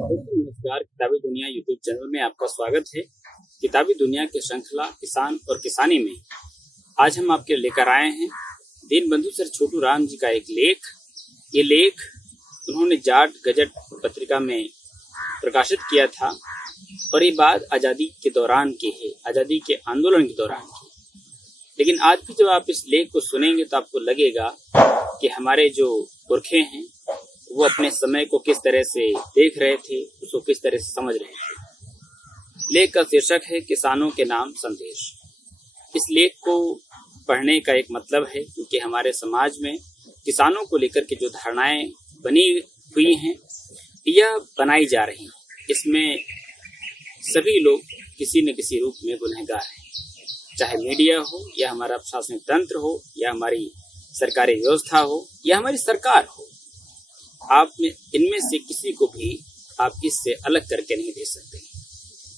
दोस्तों नमस्कार। किताबी दुनिया यूट्यूब चैनल में आपका स्वागत है। किताबी दुनिया की श्रृंखला किसान और किसानी में आज हम आपके लेकर आए हैं दीनबंधु सर छोटू राम जी का एक लेख। ये लेख उन्होंने जाट गजट पत्रिका में प्रकाशित किया था और ये बात आज़ादी के दौरान की है, आज़ादी के आंदोलन के दौरान की। लेकिन आज भी जब आप इस लेख को सुनेंगे तो आपको लगेगा कि हमारे जो पुरखे हैं वो अपने समय को किस तरह से देख रहे थे, उसको किस तरह से समझ रहे थे। लेख का शीर्षक है किसानों के नाम संदेश। इस लेख को पढ़ने का एक मतलब है क्योंकि हमारे समाज में किसानों को लेकर के जो धारणाएं बनी हुई हैं या बनाई जा रही हैं, इसमें सभी लोग किसी न किसी रूप में गुनहगार हैं। चाहे मीडिया हो या हमारा प्रशासनिक तंत्र हो या हमारी सरकारी व्यवस्था हो या हमारी सरकार हो, आप में इनमें से किसी को भी आप इससे अलग करके नहीं दे सकते।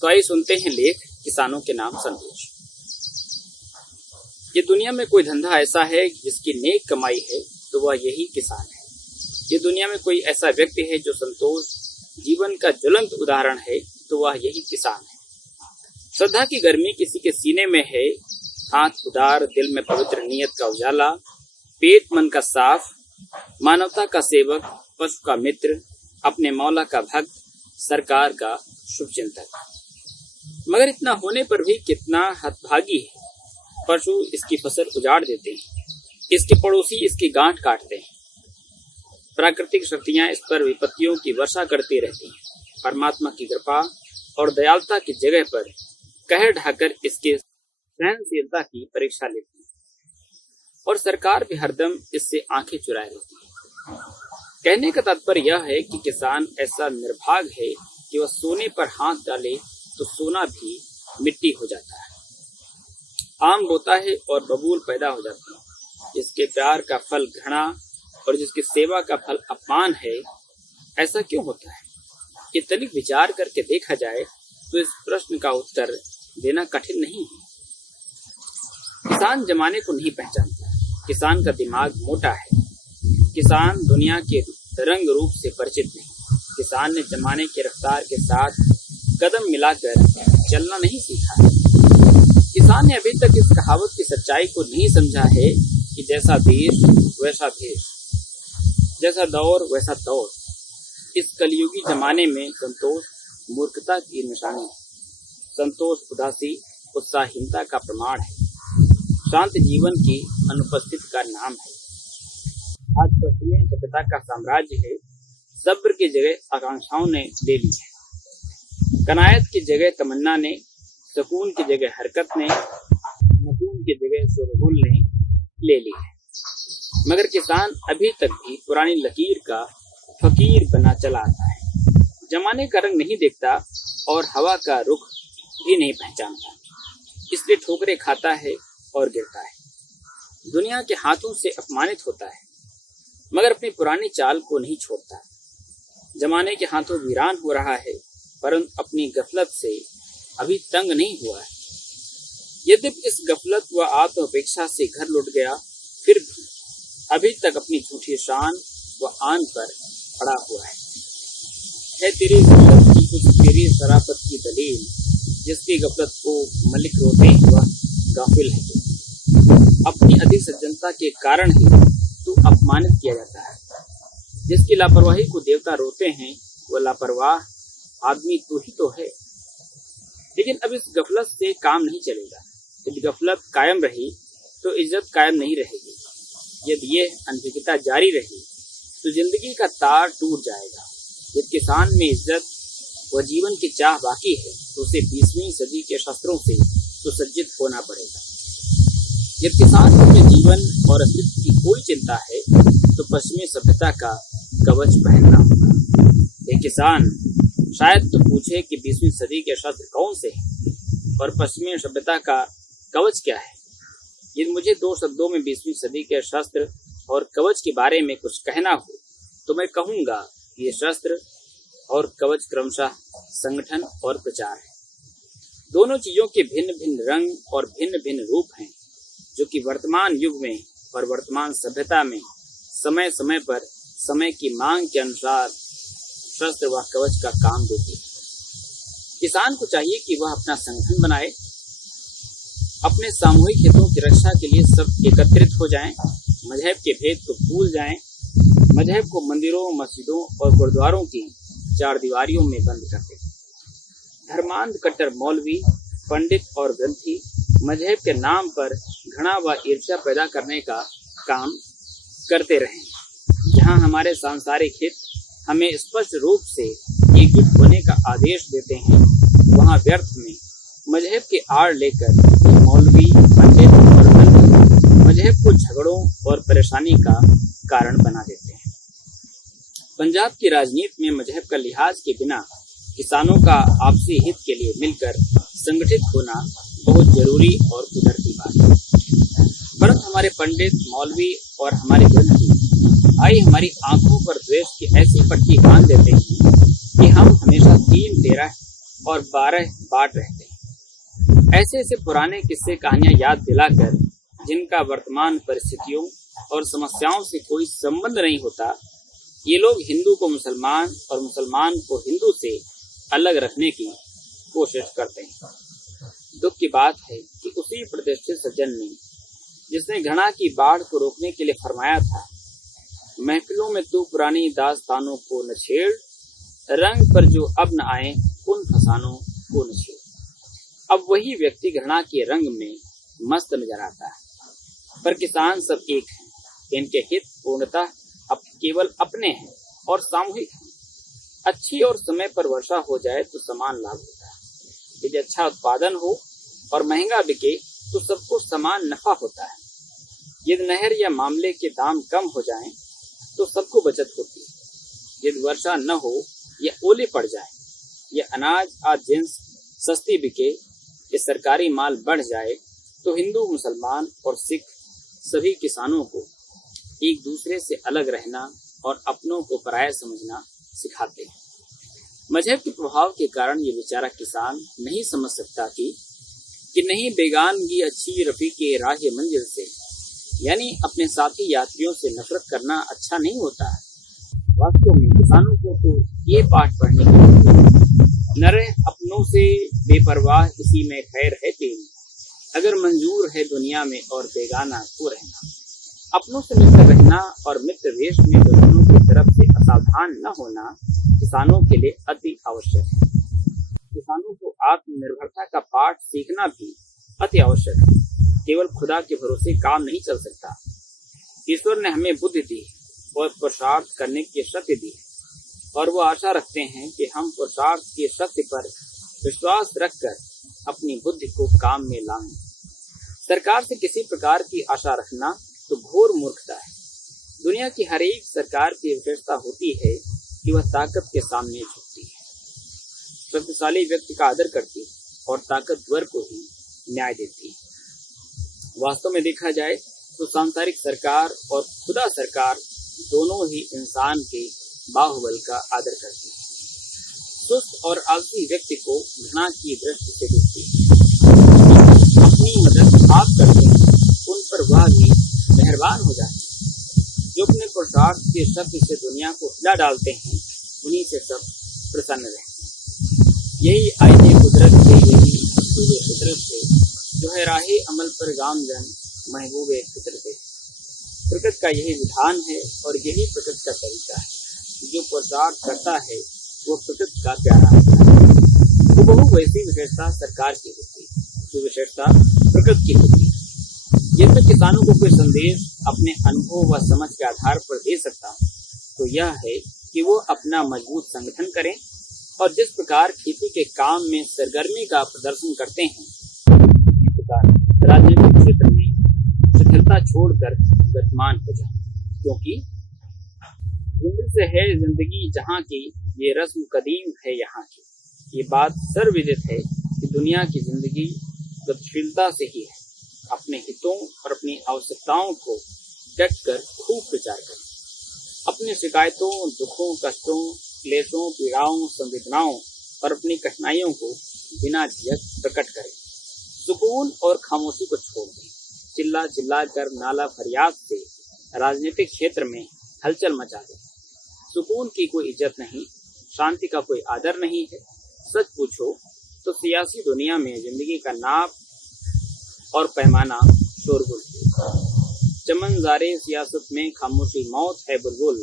तो आइए सुनते हैं लेख किसानों के नाम संदेश। ये दुनिया में कोई धंधा ऐसा है जिसकी नेक कमाई है तो वह यही किसान है। ये दुनिया में कोई ऐसा व्यक्ति है जो संतोष जीवन का ज्वलंत उदाहरण है तो वह यही किसान है। श्रद्धा की गर्मी किसी के सीने में है, आंख उदार, दिल में पवित्र नियत का उजाला, पेट मन का साफ, मानवता का सेवक, पशु का मित्र, अपने मौला का भक्त, सरकार का शुभचिंतक। मगर इतना होने पर भी कितना हतभागी है। पशु इसकी फसल उजाड़ देते हैं, इसके पड़ोसी इसकी गांठ काटते हैं। प्राकृतिक शक्तियां इस पर विपत्तियों की वर्षा करती रहती हैं। परमात्मा की कृपा और दयालुता की जगह पर कहर ढाकर इसके सहनशीलता की परीक्षा लेती है और सरकार भी हरदम इससे आंखें चुराए रहती है। कहने का तात्पर्य यह है कि किसान ऐसा निर्भाग है कि वह सोने पर हाथ डाले तो सोना भी मिट्टी हो जाता है। आम बोता है और बबूल पैदा हो जाती है। जिसके प्यार का फल घृणा और जिसकी सेवा का फल अपमान है, ऐसा क्यों होता है? ये तनिक विचार करके देखा जाए तो इस प्रश्न का उत्तर देना कठिन नहीं है। किसान जमाने को नहीं पहचानता। किसान का दिमाग मोटा है। किसान दुनिया के रंग रूप से परिचित नहीं। किसान ने जमाने की रफ्तार के साथ कदम मिलाकर चलना नहीं सीखा। किसान ने अभी तक इस कहावत की सच्चाई को नहीं समझा है कि जैसा देश वैसा भेष, जैसा दौर वैसा दौर। इस कलयुगी जमाने में संतोष मूर्खता की निशानी है। संतोष उदासी उत्साहहीनता का प्रमाण है। शांत जीवन की अनुपस्थिति का नाम है। आज पश्चिमी सभ्यता का साम्राज्य है। सब्र की जगह आकांक्षाओं ने ले ली है। कनायत की जगह तमन्ना ने, सुकून की जगह हरकत ने, मकून की जगह शोरगुल ने ले ली है। मगर किसान अभी तक भी पुरानी लकीर का फकीर बना चला आता है। जमाने का रंग नहीं देखता और हवा का रुख भी नहीं पहचानता, इसलिए ठोकरें खाता है और गिरता है। दुनिया के हाथों से अपमानित होता है मगर अपनी पुरानी चाल को नहीं छोड़ता। जमाने के हाथों वीरान हो रहा है परंतु अपनी गफलत से अभी तंग नहीं हुआ है। यद्यपि इस गफलत व आत्मोपेक्षा से घर लौट गया, फिर भी अभी तक अपनी झूठी शान व आन पर पड़ा हुआ है तेरी गफलत की उस तेरी शराफत की दलील, जिसकी गफलत को मलिक रोते हुआ गाफिल है। अपनी अधिक सज्जनता के कारण ही तो अपमानित किया जाता है। जिसकी लापरवाही को देवता रोते हैं वह लापरवाह आदमी तू ही तो है। लेकिन अब इस गफलत से काम नहीं चलेगा। यदि गफलत कायम रही तो इज्जत कायम नहीं रहेगी। यदि यह अनभिज्ञता जारी रही तो जिंदगी का तार टूट जाएगा। यदि किसान में इज्जत व जीवन की चाह बाकी है तो उसे 20वीं सदी के शस्त्रों से सुसज्जित होना पड़ेगा। यदि किसान को अपने जीवन और अस्तित्व की कोई चिंता है तो पश्चिमी सभ्यता का कवच पहनना होगा। ये किसान शायद तो पूछे कि 20वीं सदी के शस्त्र कौन से हैं और पश्चिमी सभ्यता का कवच क्या है। यदि मुझे 2 शब्दों में 20वीं सदी के शस्त्र और कवच के बारे में कुछ कहना हो तो मैं कहूँगा कि ये शस्त्र और कवच क्रमशः संगठन और प्रचार है। दोनों चीजों के भिन्न भिन्न रंग और भिन्न भिन्न रूप हैं जो कि वर्तमान युग में और वर्तमान सभ्यता में समय समय पर समय की मांग के अनुसार शस्त्र व कवच का काम देती है। किसान को चाहिए कि वह अपना संगठन बनाए, अपने सामूहिक हितों की रक्षा के लिए सब एकत्रित हो जाएं, मजहब के भेद को भूल जाएं, मजहब को मंदिरों, मस्जिदों और गुरुद्वारों की चार दीवारियों में बंद कर दें। धर्मांध कट्टर मौलवी, पंडित और ग्रंथी मजहब के नाम पर घृणा व ईर्ष्या पैदा करने का काम करते रहें। जहां हमारे सांसारिक हित हमें स्पष्ट रूप से एकजुट होने का आदेश देते हैं, वहां व्यर्थ में मजहब के आड़ लेकर मौलवी, पंडित और ग्रंथी मजहब को झगड़ों और परेशानी का कारण बना देते हैं। पंजाब की राजनीति में मजहब का लिहाज के बिना किसानों का आपसी हित के लिए मिलकर संगठित होना बहुत जरूरी और कुदरती बात है। परंतु हमारे पंडित, मौलवी और हमारे ग्रंथी भाई हमारी आंखों पर द्वेष की ऐसी पट्टी बांध देते हैं कि हम हमेशा 3, 13 और 12 बाट रहते हैं। ऐसे ऐसे पुराने किस्से कहानियां याद दिलाकर, जिनका वर्तमान परिस्थितियों और समस्याओं से कोई संबंध नहीं होता, ये लोग हिंदू को मुसलमान और मुसलमान को हिंदू से अलग रखने की कोशिश करते हैं। दुख की बात है कि उसी प्रतिष्ठित सज्जन ने, जिसने घृणा की बाढ़ को रोकने के लिए फरमाया था, महफिलों में तू पुरानी दास्तानों को न छेड़, रंग पर जो अब न आए उन फसानों को न छेड़, अब वही व्यक्ति घृणा के रंग में मस्त नजर आता है। पर किसान सब एक हैं, इनके हित पूर्णतः अब केवल अपने हैं और सामूहिक हैं। अच्छी और समय पर वर्षा हो जाए तो समान लाभ होता है। यदि अच्छा उत्पादन हो और महंगा बिके तो सबको समान नफा होता है। यदि नहर या मामले के दाम कम हो जाएं तो सबको बचत होती है। यदि वर्षा न हो या ओले पड़ जाए या अनाज आदि जिन्स सस्ती बिके या सरकारी माल बढ़ जाए तो हिंदू, मुसलमान और सिख सभी किसानों को एक दूसरे से अलग रहना और अपनों को पराया समझना सिखाते हैं। मजहब के प्रभाव के कारण ये बेचारा किसान नहीं समझ सकता कि नहीं बेगानगी अच्छी रफीके राह मंजिल से, यानी अपने साथी यात्रियों से नफरत करना अच्छा नहीं होता है। वास्तव में किसानों को तो ये पाठ पढ़ने की जरूरत है, न रहे अपनों से बेपरवाह इसी में खैर है तेरी, अगर मंजूर है दुनिया में और बेगाना को रहना। अपनों से मिलकर रहना और मित्र वेश में दुश्मनों की तरफ से असावधान न होना किसानों के लिए अति आवश्यक है। किसानों को आत्मनिर्भरता का पाठ सीखना भी अति आवश्यक है। केवल खुदा के भरोसे काम नहीं चल सकता। ईश्वर ने हमें बुद्धि दी और पुरुषार्थ करने की शक्ति दी और वो आशा रखते हैं कि हम पुरुषार्थ की शक्ति पर विश्वास रखकर अपनी बुद्धि को काम में लाएं। सरकार से किसी प्रकार की आशा रखना तो घोर मूर्खता है। दुनिया की हर एक सरकार की विशेषता होती है कि वह ताकत के सामने झुकती है, शक्तिशाली व्यक्ति का आदर करती है और ताकतवर को ही न्याय देती है। वास्तव में देखा जाए तो सांसारिक सरकार और खुदा सरकार दोनों ही इंसान के बाहुबल का आदर करती है। सुस्त और आलसी व्यक्ति को घृणा की दृष्टि से देखती है। अपनी मदद आप करते हैं उन पर वह भी मेहरबान हो जाते हैं। जो अपने पुरुषार्थ की शक्ति से दुनिया को हिला डालते हैं, उन्हीं से सब प्रसन्न रहते हैं। यही आईने कुदरत से, यही महबूबे फितरत से, जो है राहे अमल पर गामजन महबूबे फितरत। प्रकृति का यही विधान है और यही प्रकृति का तरीका है। जो पुरुषार्थ करता है वो प्रकृति का प्यारा होता है। वो बहु वैसी विशेषता सरकार की होती है जो विशेषता प्रकृति की होती है। यदि मैं किसानों को कोई संदेश अपने अनुभव व समझ के आधार पर दे सकता हूँ तो यह है कि वो अपना मजबूत संगठन करें और जिस प्रकार खेती के काम में सरगर्मी का प्रदर्शन करते हैं, उसी प्रकार राजनीतिक क्षेत्र में शिथिलता छोड़कर गतिमान हो जाए, क्योंकि जिंदगी से है जिंदगी जहाँ की, ये रस्म कदीम है यहाँ की। ये बात सर्वविदित है कि दुनिया की जिंदगी गतिशीलता से ही है। अपने हितों और अपनी आवश्यकताओं को डट कर खूब विचार करें। अपनी शिकायतों, दुखों, कष्टों, क्लेशों, पीड़ाओं, संवेदनाओं और अपनी कठिनाइयों को बिना झिझक प्रकट करें। सुकून और खामोशी को छोड़ दें। चिल्ला चिल्ला कर नाला फरियाद से राजनीतिक क्षेत्र में हलचल मचा दें। सुकून की कोई इज्जत नहीं, शांति का कोई आदर नहीं है। सच पूछो तो सियासी दुनिया में जिंदगी का नाप और पैमाना शोरगुल है। चमनज़ारे सियासत में खामोशी मौत है बुलबुल,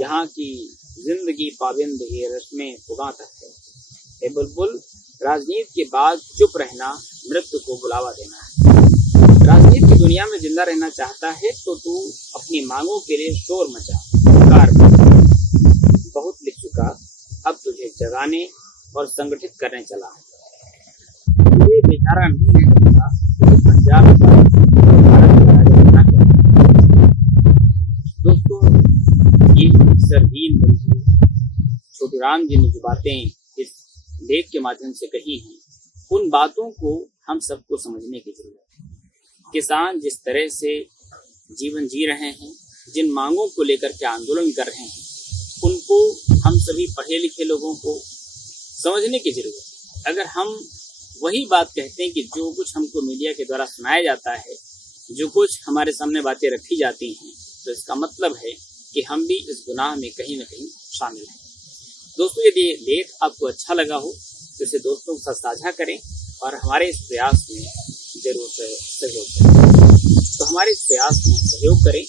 यहाँ की जिंदगी पाबंद ये रस्में पुगां तक है। ए बुलबुल, राजनीति के बाद चुप रहना मृत्यु को बुलावा देना है। राजनीति की दुनिया में जिंदा रहना चाहता है तो तू अपनी मांगों के लिए शोर मचा, पुकार कर। बहुत लिख चुका, अब तुझे जगाने और संगठित करने चला। तुझे बेचारा नहीं रह सकता, तुझे पंजाब का और भारत का राजा बनना चाहिए। दोस्तों, ये सर दीनबंधु छोटूराम जी ने जो बातें इस लेख के माध्यम से कही हैं, उन बातों को हम सबको समझने की जरूरत है। किसान जिस तरह से जीवन जी रहे हैं, जिन मांगों को लेकर के आंदोलन कर रहे हैं, उनको हम सभी पढ़े लिखे लोगों को समझने की जरूरत है। अगर हम वही बात कहते हैं कि जो कुछ हमको मीडिया के द्वारा सुनाया जाता है, जो कुछ हमारे सामने बातें रखी जाती हैं, तो इसका मतलब है कि हम भी इस गुनाह में कहीं न कहीं शामिल हैं। दोस्तों, यदि लेख आपको अच्छा लगा हो तो इसे दोस्तों के साथ साझा करें और हमारे इस प्रयास में जरूर सहयोग करें। तो हमारे इस प्रयास में सहयोग करें